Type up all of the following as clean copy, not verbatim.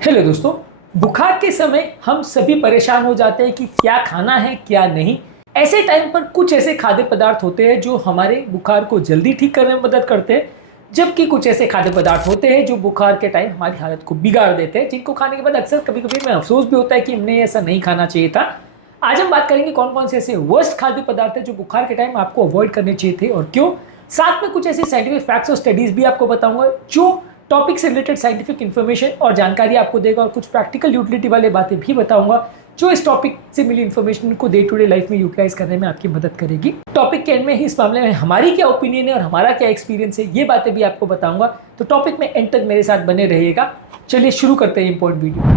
Hello दोस्तों। बुखार के समय हम सभी परेशान हो जाते हैं कि क्या खाना है क्या नहीं। ऐसे टाइम पर कुछ ऐसे खाद्य पदार्थ होते हैं जो हमारे बुखार को जल्दी ठीक करने में मदद करते हैं, जबकि कुछ ऐसे खाद्य पदार्थ होते हैं जो बुखार के टाइम हमारी हालत को बिगाड़ देते हैं, जिनको खाने के बाद अक्सर कभी कभी हमें अफसोस भी होता है कि हमने ऐसा नहीं खाना चाहिए था। आज हम बात करेंगे कौन कौन से ऐसे वर्स्ट खाद्य पदार्थ हैं जो बुखार के टाइम आपको अवॉइड करने चाहिए थे और क्यों। साथ में कुछ ऐसे साइंटिफिक फैक्ट्स और स्टडीज भी आपको बताऊंगा जो टॉपिक से रिलेटेड साइंटिफिक इन्फॉर्मेशन और जानकारी आपको देगा, और कुछ प्रैक्टिकल यूटिलिटी वाले बातें भी बताऊंगा जो इस टॉपिक से मिली इन्फॉर्मेशन को डे टू डे लाइफ में यूटिलाइज करने में आपकी मदद करेगी। टॉपिक के एंड में इस मामले में हमारी क्या ओपिनियन है और हमारा क्या एक्सपीरियंस है, ये बातें भी आपको बताऊंगा। तो टॉपिक में एंड तक मेरे साथ बने रहिएगा। चलिए शुरू करते हैं इंपॉर्टेंट वीडियो।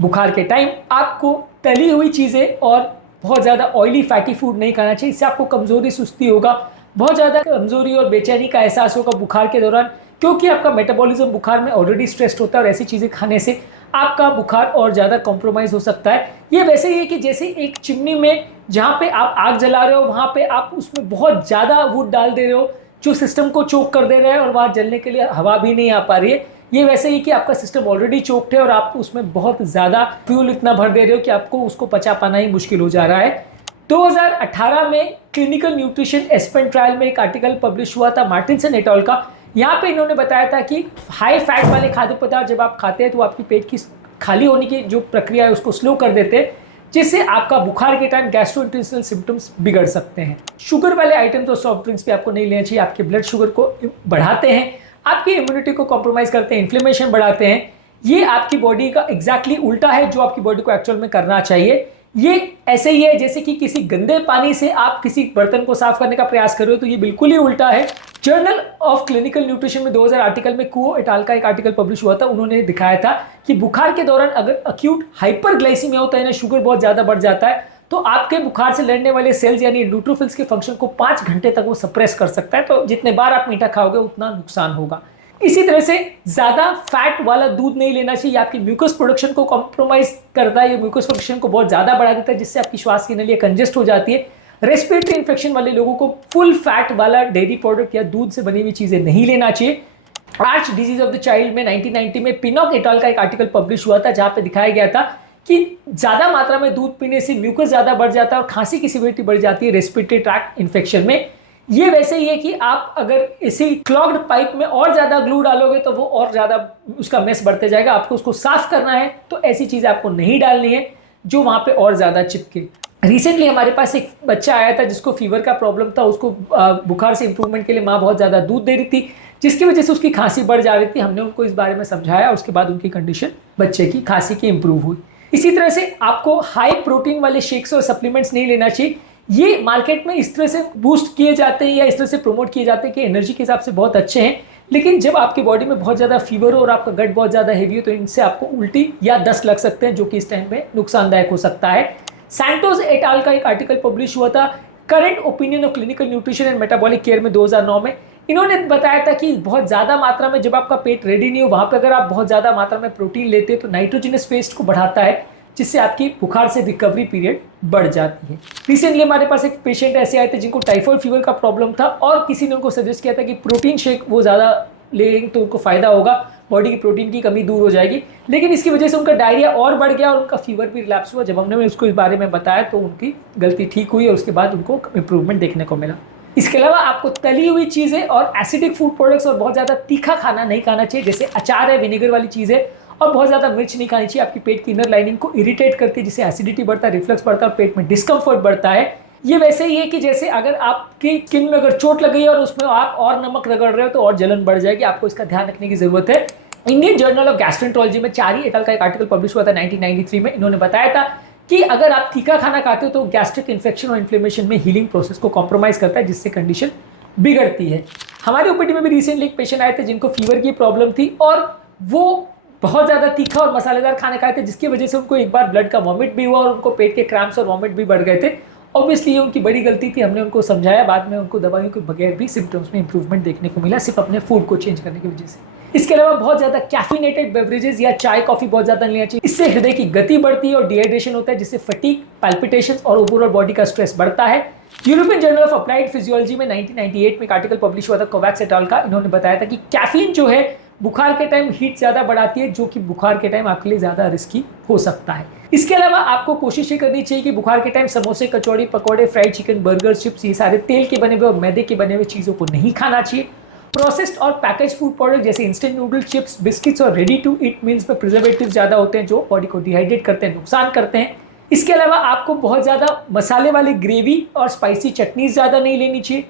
बुखार के टाइम आपको तली हुई चीज़ें और बहुत ज़्यादा ऑयली फैटी फूड नहीं खाना चाहिए। इससे आपको कमज़ोरी सुस्ती होगा, बहुत ज़्यादा कमज़ोरी और बेचैनी का एहसास होगा बुखार के दौरान, क्योंकि आपका मेटाबॉलिज्म बुखार में ऑलरेडी स्ट्रेस्ड होता है और ऐसी चीज़ें खाने से आपका बुखार और ज़्यादा कॉम्प्रोमाइज़ हो सकता है। ये वैसे ही है कि जैसे एक चिमनी में जहाँ पे आप आग जला रहे हो वहाँ पे आप उसमें बहुत ज़्यादा वुड डाल दे रहे हो जो सिस्टम को चोक कर दे रहा है और वहाँ जलने के लिए हवा भी नहीं आ पा रही है। ये वैसे ही कि आपका सिस्टम ऑलरेडी चोक्ड है और आप उसमें बहुत ज़्यादा फ्यूल इतना भर दे रहे हो कि आपको उसको पचा पाना ही मुश्किल हो जा रहा है। 2018 में क्लिनिकल न्यूट्रिशन एस्पेन ट्रायल में एक आर्टिकल पब्लिश हुआ था मार्टिनसन एट अल का। यहाँ पे इन्होंने बताया था कि हाई फैट वाले खाद्य पदार्थ जब आप खाते हैं तो आपकी पेट की खाली होने की जो प्रक्रिया है उसको स्लो कर देते हैं, जिससे आपका बुखार के टाइम गैस्ट्रोइंटेस्टाइनल सिम्टम्स बिगड़ सकते हैं। शुगर वाले आइटम्स और सॉफ्ट ड्रिंक्स भी आपको नहीं लेना चाहिए, आपके ब्लड शुगर को बढ़ाते हैं, आपकी इम्यूनिटी को कॉम्प्रोमाइज करते हैं, इन्फ्लेमेशन बढ़ाते हैं। ये आपकी बॉडी का एग्जैक्टली उल्टा है जो आपकी बॉडी को एक्चुअल में करना चाहिए। ये ऐसे ही है जैसे कि किसी गंदे पानी से आप किसी बर्तन को साफ करने का प्रयास कर रहे हो, तो ये बिल्कुल ही उल्टा है। जर्नल ऑफ क्लिनिकल न्यूट्रिशन में 2000 आर्टिकल में कुओ एट अल का एक आर्टिकल पब्लिश हुआ था। उन्होंने दिखाया था कि बुखार के दौरान अगर अक्यूट हाइपरग्लाइसीमिया होता है ना, शुगर बहुत ज्यादा बढ़ जाता है, तो आपके बुखार से लड़ने वाले सेल्स यानी न्यूट्रोफिल्स के फंक्शन को 5 घंटे तक वो सप्रेस कर सकता है। तो जितने बार आप मीठा खाओगे उतना नुकसान होगा। इसी तरह से ज्यादा फैट वाला दूध नहीं लेना चाहिए, आपकी म्यूकस प्रोडक्शन को कॉम्प्रोमाइज करता है, ये म्यूकस प्रोडक्शन को बहुत ज्यादा बढ़ा देता है, जिससे आपकी श्वास की नलियां कंजेस्ट हो जाती है। रेस्पिरेटरी इन्फेक्शन वाले लोगों को फुल फैट वाला डेयरी प्रोडक्ट या दूध से बनी हुई चीजें नहीं लेना चाहिए। Arch disease of the child में 1990 में पिनॉक एट अल का एक आर्टिकल पब्लिश हुआ था जहां पे दिखाया गया था कि ज्यादा मात्रा में दूध पीने से म्यूकस ज्यादा बढ़ जाता है और खांसी की सिवियरिटी बढ़ जाती है रेस्पिरेटरी ट्रैक्ट इन्फेक्शन में। ये वैसे ही है कि आप अगर इसी क्लॉग्ड पाइप में और ज्यादा ग्लू डालोगे तो वो और ज्यादा उसका मेस बढ़ते जाएगा। आपको उसको साफ करना है तो ऐसी चीजें आपको नहीं डालनी है जो वहां पे और ज्यादा चिपके। रिसेंटली हमारे पास एक बच्चा आया था जिसको फीवर का प्रॉब्लम था। उसको बुखार से इंप्रूवमेंट के लिए माँ बहुत ज्यादा दूध दे रही थी, जिसकी वजह से उसकी खांसी बढ़ जा रही थी। हमने उनको इस बारे में समझाया, उसके बाद उनकी कंडीशन बच्चे की खांसी की इंप्रूव हुई। इसी तरह से आपको हाई प्रोटीन वाले शेक्स और सप्लीमेंट्स नहीं लेना चाहिए। ये मार्केट में इस तरह से बूस्ट किए जाते हैं या इस तरह से प्रमोट किए जाते हैं कि एनर्जी के हिसाब से बहुत अच्छे हैं, लेकिन जब आपकी बॉडी में बहुत ज़्यादा फीवर हो और आपका गट बहुत ज़्यादा हेवी हो तो इनसे आपको उल्टी या दस्त लग सकते हैं, जो कि इस टाइम में नुकसानदायक हो सकता है। सैंटोस एट अल का एक आर्टिकल पब्लिश हुआ था current opinion of clinical nutrition and metabolic care में 2009 में। इन्होंने बताया था कि बहुत ज़्यादा मात्रा में जब आपका पेट रेडी नहीं हो वहाँ पर अगर आप बहुत ज़्यादा मात्रा में प्रोटीन लेते हैं तो नाइट्रोजनस पेस्ट को बढ़ाता है, जिससे आपकी बुखार से रिकवरी पीरियड बढ़ जाती है। रिसेंटली हमारे पास एक पेशेंट ऐसे आए थे जिनको टाइफाइड फीवर का प्रॉब्लम था और किसी ने उनको सजेस्ट किया था कि प्रोटीन शेक वो ज़्यादा लेंगे तो उनको फायदा होगा, बॉडी की प्रोटीन की कमी दूर हो जाएगी, लेकिन इसकी वजह से उनका डायरिया और बढ़ गया और उनका फीवर भी रिलैप्स हुआ। जब हमने उसको इस बारे में बताया तो उनकी गलती ठीक हुई और उसके बाद उनको इंप्रूवमेंट देखने को मिला। इसके अलावा आपको तली हुई चीज़ें और एसिडिक फूड प्रोडक्ट्स और बहुत ज़्यादा तीखा खाना नहीं खाना चाहिए, जैसे अचार है, विनेगर वाली चीज़ें, और बहुत ज़्यादा मिर्च नहीं खानी चाहिए। आपकी पेट की इनर लाइनिंग को इरिटेट करती है, जिससे एसिडिटी बढ़ता है, रिफ्लक्स बढ़ता है, पेट में डिस्कम्फर्ट बढ़ता है। ये वैसे ही है कि जैसे अगर आपकी स्किन में अगर चोट लग गई है और उसमें आप और नमक रगड़ रहे हो तो और जलन बढ़ जाएगी, आपको इसका ध्यान रखने की जरूरत है। इंडियन जर्नल ऑफ गैस्ट्रोएंटरोलॉजी में चारी एट अल का एक आर्टिकल पब्लिश हुआ था 1993 में। इन्होंने बताया था कि अगर आप तीखा खाना खाते हो तो गैस्ट्रिक इन्फेक्शन और इन्फ्लेमेशन में हीलिंग प्रोसेस को कॉम्प्रोमाइज करता है, जिससे कंडीशन बिगड़ती है। हमारे ओपीडी में भी रिसेंटली एक पेशेंट आए थे जिनको फीवर की प्रॉब्लम थी और वो बहुत ज़्यादा तीखा और मसालेदार खाने खाए थे, जिसकी वजह से उनको एक बार ब्लड का वॉमिट भी हुआ और उनको पेट के क्रैम्प्स और वॉमिट भी बढ़ गए थे। ऑब्वियसली ये उनकी बड़ी गलती थी, हमने उनको समझाया, बाद में उनको दवाइयों के बगैर भी सिम्टम्स में इंप्रूवमेंट देखने को मिला सिर्फ अपने फूड को चेंज करने की वजह से। इसके अलावा बहुत ज़्यादा कैफिनेटेड बेवरेजेस या चाय कॉफ़ी बहुत ज़्यादा नहीं लेना चाहिए। इससे हृदय की गति बढ़ती है और डिहाइड्रेशन होता है, जिससे फटीग, पैल्पिटेशन और ओवरऑल बॉडी का स्ट्रेस बढ़ता है। European journal of applied physiology में 1998 में एक आर्टिकल पब्लिश हुआ था कोवैक्स एट अल का। इन्होंने बताया था कि कैफीन जो है बुखार के टाइम हीट ज़्यादा बढ़ाती है, जो कि बुखार के टाइम आपके लिए ज़्यादा रिस्की हो सकता है। इसके अलावा आपको कोशिश ये करनी चाहिए कि बुखार के टाइम समोसे, कचौड़ी, पकौड़े, फ्राइड चिकन, बर्गर, चिप्स, ये सारे तेल के बने हुए और मैदे के बने हुए चीज़ों को नहीं खाना चाहिए। प्रोसेस्ड और पैकेज फूड प्रोडक्ट जैसे इंस्टेंट नूडल, चिप्स, बिस्किट्स और रेडी टू ईट मील्स में प्रिजर्वेटिव ज़्यादा होते हैं, जो बॉडी को डिहाइड्रेट करते हैं, नुकसान करते हैं। इसके अलावा आपको बहुत ज़्यादा मसाले वाली ग्रेवी और स्पाइसी चटनीज ज़्यादा नहीं लेनी चाहिए।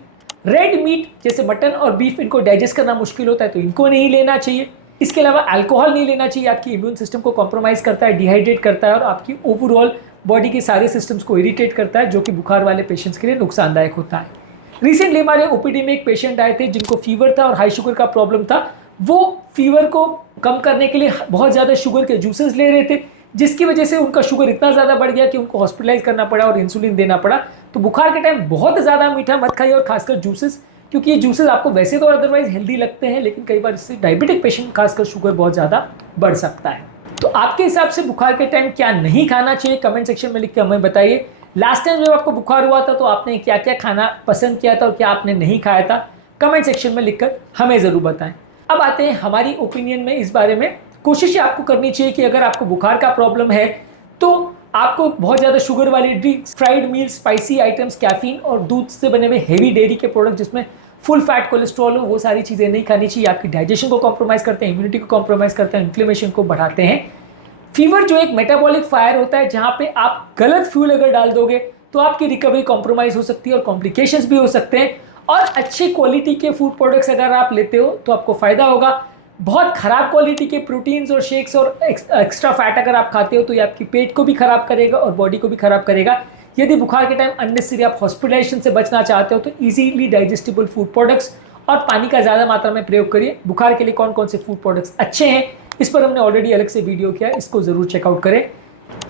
रेड मीट जैसे मटन और बीफ, इनको डाइजेस्ट करना मुश्किल होता है, तो इनको नहीं लेना चाहिए। इसके अलावा अल्कोहल नहीं लेना चाहिए, आपकी इम्यून सिस्टम को कॉम्प्रोमाइज़ करता है, डिहाइड्रेट करता है और आपकी ओवरऑल बॉडी के सारे सिस्टम्स को इरिटेट करता है, जो कि बुखार वाले पेशेंट्स के लिए नुकसानदायक होता है। रिसेंटली हमारे ओपीडी में एक पेशेंट आए थे जिनको फीवर था और हाई शुगर का प्रॉब्लम था। वो फीवर को कम करने के लिए बहुत ज़्यादा शुगर के जूसेस ले रहे थे, जिसकी वजह से उनका शुगर इतना ज़्यादा बढ़ गया कि उनको हॉस्पिटलाइज करना पड़ा और इंसुलिन देना पड़ा। तो बुखार के टाइम बहुत ज़्यादा मीठा मत खाइए, और खासकर जूसेस, क्योंकि ये जूसेस आपको वैसे तो अदरवाइज हेल्दी लगते हैं, लेकिन कई बार इससे डायबिटिक पेशेंट खासकर शुगर बहुत ज़्यादा बढ़ सकता है। तो आपके हिसाब से बुखार के टाइम क्या नहीं खाना चाहिए, कमेंट सेक्शन में लिख के हमें बताइए। लास्ट टाइम जब आपको बुखार हुआ था तो आपने क्या क्या खाना पसंद किया था और क्या आपने नहीं खाया था, कमेंट सेक्शन में लिखकर हमें ज़रूर बताएं। अब आते हैं हमारी ओपिनियन में इस बारे में। कोशिश आपको करनी चाहिए कि अगर आपको बुखार का प्रॉब्लम है तो आपको बहुत ज़्यादा शुगर वाली drinks, fried meals, spicy items, caffeine और दूध से बने हुए हेवी डेयरी के प्रोडक्ट जिसमें फुल फैट कोलेस्ट्रॉल हो, वो सारी चीज़ें नहीं खानी चाहिए। आपकी डाइजेशन को कॉम्प्रोमाइज़ करते हैं, इम्यूनिटी को कॉम्प्रोमाइज़ करते हैं, इन्फ्लेमेशन को बढ़ाते हैं। फीवर जो एक मेटाबॉलिक फायर होता है, जहाँ पे आप गलत फ्यूल अगर डाल दोगे तो आपकी रिकवरी कॉम्प्रोमाइज़ हो सकती है और कॉम्प्लिकेशंस भी हो सकते हैं। और अच्छी क्वालिटी के फूड प्रोडक्ट्स अगर आप लेते हो तो आपको फ़ायदा होगा। बहुत ख़राब क्वालिटी के प्रोटीन्स और शेक्स और एक्स्ट्रा फैट अगर आप खाते हो तो ये आपकी पेट को भी ख़राब करेगा और बॉडी को भी ख़राब करेगा। यदि बुखार के टाइम अननेसेसरी आप हॉस्पिटलाइजेशन से बचना चाहते हो तो इजीली डाइजेस्टिबल फूड प्रोडक्ट्स और पानी का ज़्यादा मात्रा में प्रयोग करिए। बुखार के लिए कौन कौन से फूड प्रोडक्ट्स अच्छे हैं, इस पर हमने ऑलरेडी अलग से वीडियो किया है, इसको ज़रूर चेकआउट करें।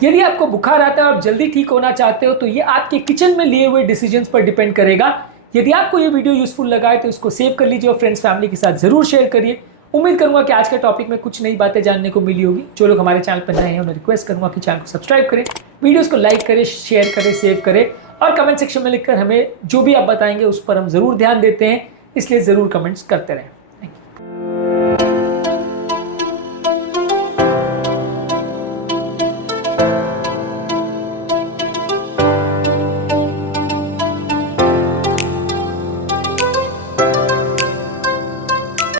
यदि आपको बुखार आता है और आप जल्दी ठीक होना चाहते हो तो ये आपके किचन में लिए हुए डिसीजंस पर डिपेंड करेगा। यदि आपको ये वीडियो यूजफुल लगा है तो इसको सेव कर लीजिए और फ्रेंड्स फैमिली के साथ ज़रूर शेयर करिए। उम्मीद करूंगा कि आज के टॉपिक में कुछ नई बातें जानने को मिली होगी। जो लोग हमारे चैनल पर नए हैं उन्हें रिक्वेस्ट करूंगा कि चैनल को सब्सक्राइब करें, वीडियोस को लाइक करें, शेयर करें, सेव करें और कमेंट सेक्शन में लिखकर हमें जो भी आप बताएंगे उस पर हम ज़रूर ध्यान देते हैं, इसलिए ज़रूर कमेंट्स करते रहें।